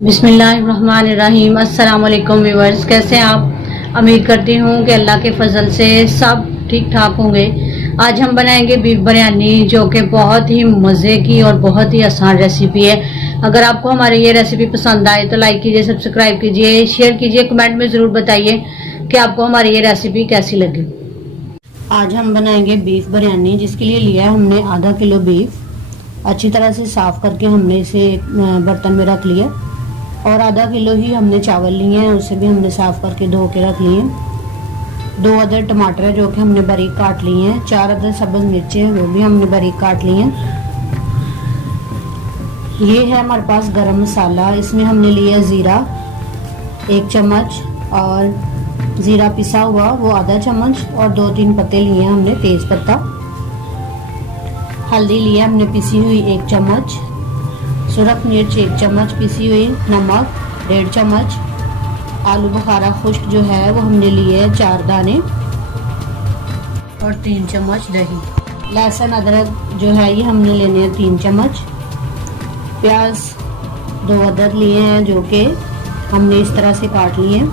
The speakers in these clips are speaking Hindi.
बिस्मिल्लाहिर्रहमानिर्रहीम। अस्सलाम वालेकुम व्यूअर्स, कैसे हैं आप? उम्मीद करती हूँ कि अल्लाह के फजल से सब ठीक ठाक होंगे। आज हम बनाएंगे बीफ बिरयानी, जो कि बहुत ही मज़े की और बहुत ही आसान रेसिपी है। अगर आपको हमारी ये रेसिपी पसंद आए तो लाइक कीजिए, सब्सक्राइब कीजिए, शेयर कीजिए, कमेंट में ज़रूर बताइए कि आपको हमारी ये रेसिपी कैसी लगी। आज हम बनाएंगे बीफ बिरयानी, जिसके लिए लिया है हमने आधा किलो बीफ। अच्छी तरह से साफ़ करके हमने इसे बर्तन में रख लिया, और आधा किलो ही हमने चावल लिए हैं, उसे भी हमने साफ़ करके धो के रख लिए हैं। 2 अदर टमाटर है जो कि हमने बारीक काट लिए हैं। 4 अदर सब्ज़ मिर्चें हैं, वो भी हमने बारीक काट लिए हैं। ये है हमारे पास गरम मसाला, इसमें हमने लिया ज़ीरा 1 चम्मच, और ज़ीरा पिसा हुआ वो आधा चम्मच, और 2-3 पत्ते लिए हैं हमने तेज़ पत्ता। हल्दी लिया हमने पिसी हुई 1 चम्मच, सुरख मिर्च 1 चम्मच पिसी हुई, नमक 1.5 चम्मच, आलू बुखारा खुश्क जो है वो हमने लिए 4 दाने, और 3 चम्मच दही। लहसुन अदरक जो है ये हमने लेने हैं 3 चम्मच। प्याज 2 अदर लिए हैं जो कि हमने इस तरह से काट लिए हैं।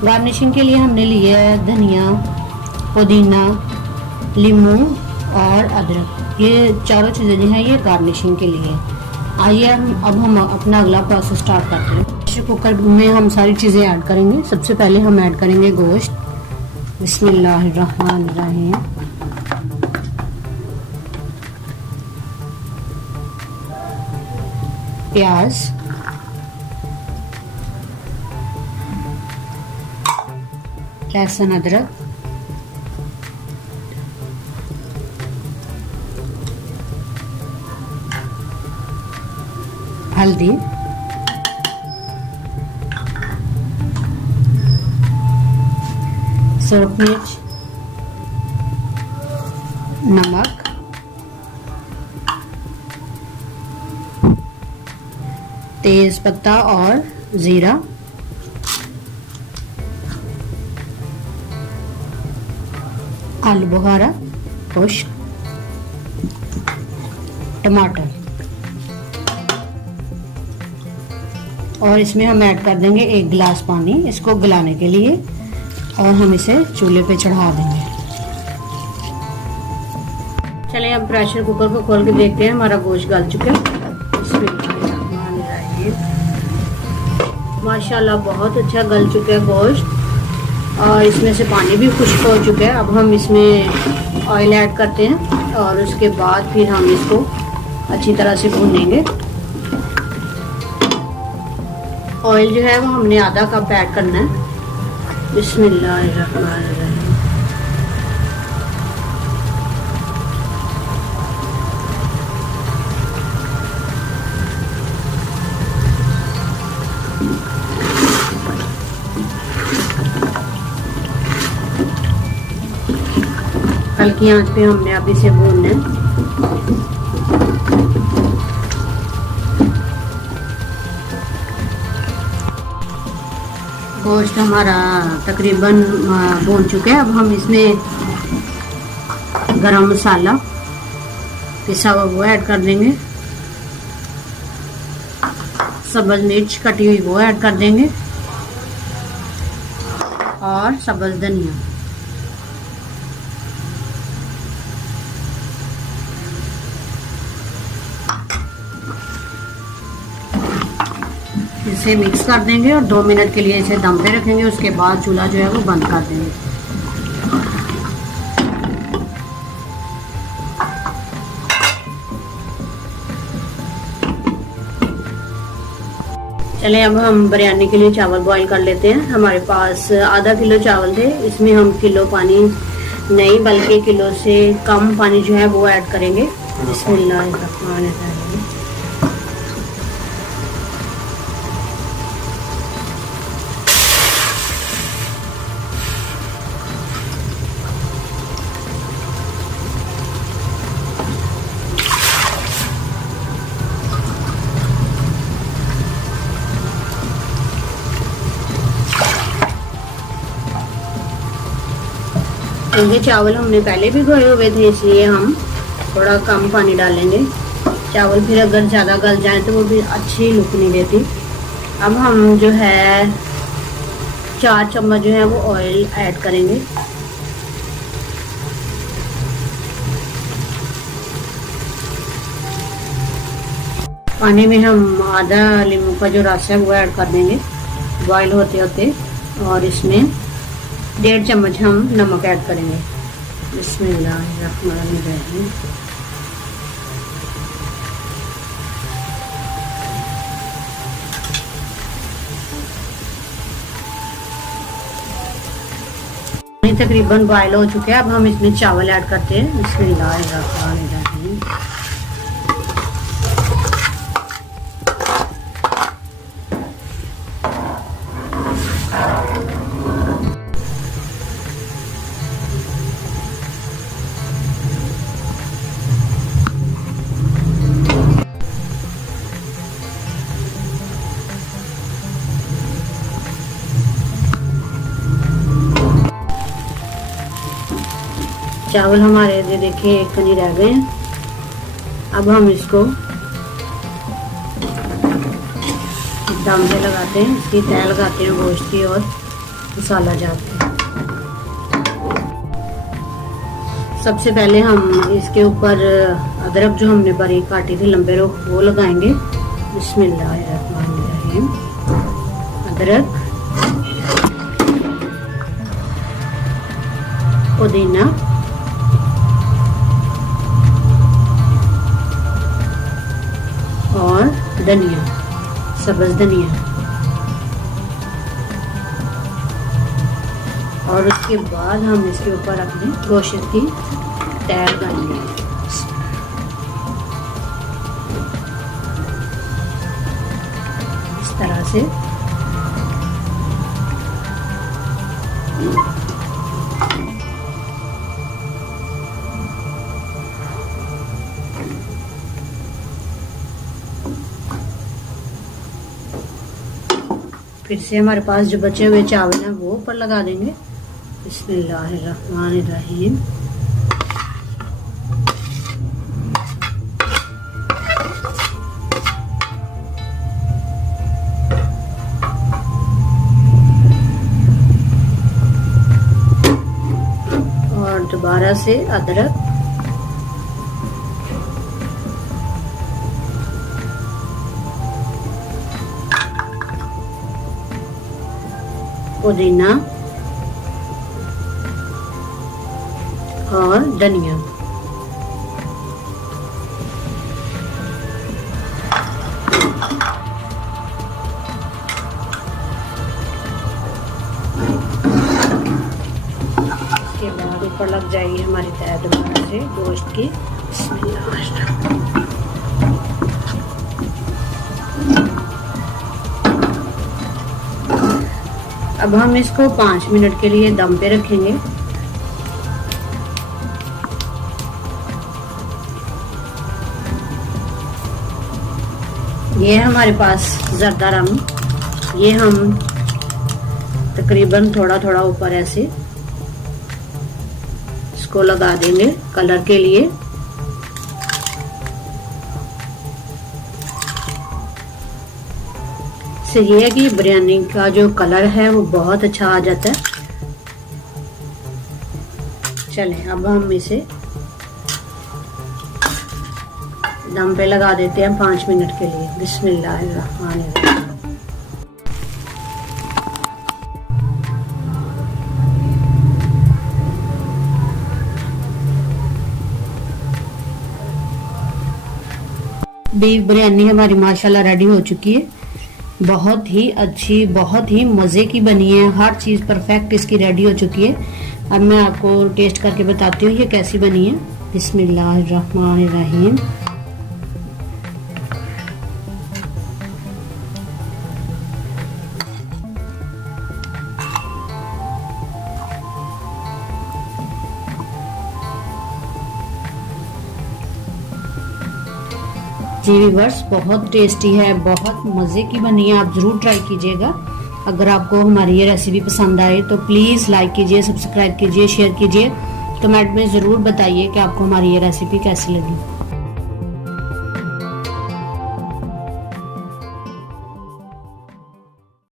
गार्निशिंग के लिए हमने लिए धनिया, पुदीना, लीमू और अदरक। ये चारों चीज़ें जो हैं ये गार्निशिंग के लिए। आइए अब हम अपना अगला प्रोसेस स्टार्ट करते हैं। प्रेशर कुकर में हम सारी चीज़ें ऐड करेंगे। सबसे पहले हम ऐड करेंगे गोश्त। बिस्मिल्लाहिर्रहमानिर्रहीम। प्याज, लहसुन अदरक, हल्दी, सुरख मिर्च, नमक, तेज पत्ता और जीरा, आलू बुखारा खुश्क, टमाटर, और इसमें हम ऐड कर देंगे 1 गिलास पानी इसको गलाने के लिए, और हम इसे चूल्हे पे चढ़ा देंगे। चलिए अब प्रेशर कुकर को खोल के देखते हैं हमारा गोश्त गल चुका है। माशाल्लाह बहुत अच्छा गल चुका है गोश्त, और इसमें से पानी भी खुश्क हो चुका है। अब हम इसमें ऑयल ऐड करते हैं, और उसके बाद फिर हम इसको अच्छी तरह से भूनेंगे। ऑयल जो है वो हमने आधा कप ऐड करना है। बिस्मिल्लाहिर्रहमानिर्रहीम। हल्की आंच पे हमने अब इसे भूनना है। गोश्त हमारा तकरीबन भून चुका है। अब हम इसमें गरम मसाला पिसा हुआ वो ऐड कर देंगे, सब्ज़ मिर्च कटी हुई वो ऐड कर देंगे, और सब्ज़ धनिया। इसे मिक्स कर देंगे और 2 मिनट के लिए इसे दम पे रखेंगे। उसके बाद चूल्हा जो है वो बंद कर देंगे। चलें अब हम बिरयानी के लिए चावल बॉईल कर लेते हैं। हमारे पास आधा किलो चावल थे, इसमें हम किलो पानी नहीं बल्कि किलो से कम पानी जो है वो ऐड करेंगे। बिस्मिल्लाहिर्रहमानिर्रहीम। क्योंकि चावल हमने पहले भी भिगोए हुए थे, इसलिए हम थोड़ा कम पानी डालेंगे। चावल फिर अगर ज़्यादा गल जाए तो वो भी अच्छी लुक नहीं देती। अब हम जो है 4 चम्मच जो है वो ऑयल ऐड करेंगे। पानी में हम आधा नींबू का जो रस है वो ऐड कर देंगे बॉईल होते होते। और इसमें 1.5 चम्मच हम नमक ऐड करेंगे। बिस्मिल्लाहिर्रहमानिर्रहीम। तकरीबन बॉयल हो चुके हैं। अब हम इसमें चावल ऐड करते हैं। बिस्मिल्लाहिर्रहमानिर्रहीम। चावल हमारे ये देखिए एक कनी रह गए हैं। अब हम इसको दम पे लगाते हैं, इसकी तह लगाते हैं गोश्त की और मसाला डालते हैं। सबसे पहले हम इसके ऊपर अदरक जो हमने बारीक काटी थी लंबे रोक वो लगाएंगे। बिस्मिल्लाहिर्रहमानिर्रहीम। अदरक, पुदीना, और धनिया, सब्ज धनिया। और उसके बाद हम इसके ऊपर अपने गोश्त की तह लगाएंगे। इस तरह से फिर से हमारे पास जो बचे हुए चावल हैं वो ऊपर लगा देंगे। बिस्मिल्लाहिर्रहमानिर्रहीम। और दोबारा से अदरक, पुदीना और धनिया। इसके बाद ऊपर लग जाएगी हमारी तह दोबारा से गोश्त की। अब हम इसको 5 मिनट के लिए दम पे रखेंगे। ये हमारे पास जर्दा रंग, ये हम तकरीबन थोड़ा थोड़ा ऊपर ऐसे इसको लगा देंगे कलर के लिए। इससे ये है कि बिरयानी का जो कलर है वो बहुत अच्छा आ जाता है। चलें अब हम इसे दम पे लगा देते हैं 5 मिनट के लिए। बिस्मिल्लाहिर्रहमानिर्रहीम। बीफ बिरयानी हमारी माशाल्लाह रेडी हो चुकी है। बहुत ही अच्छी, बहुत ही मज़े की बनी है। हर चीज़ परफेक्ट इसकी रेडी हो चुकी है। अब मैं आपको टेस्ट करके बताती हूँ ये कैसी बनी है। बिस्मिल्लाहिर्रहमानिर्रहीम। जी व्यूअर्स, बहुत टेस्टी है, बहुत मज़े की बनी है। आप ज़रूर ट्राई कीजिएगा। अगर आपको हमारी ये रेसिपी पसंद आए तो प्लीज़ लाइक कीजिए, सब्सक्राइब कीजिए, शेयर कीजिए। कमेंट में ज़रूर बताइए कि आपको हमारी ये रेसिपी कैसी लगी।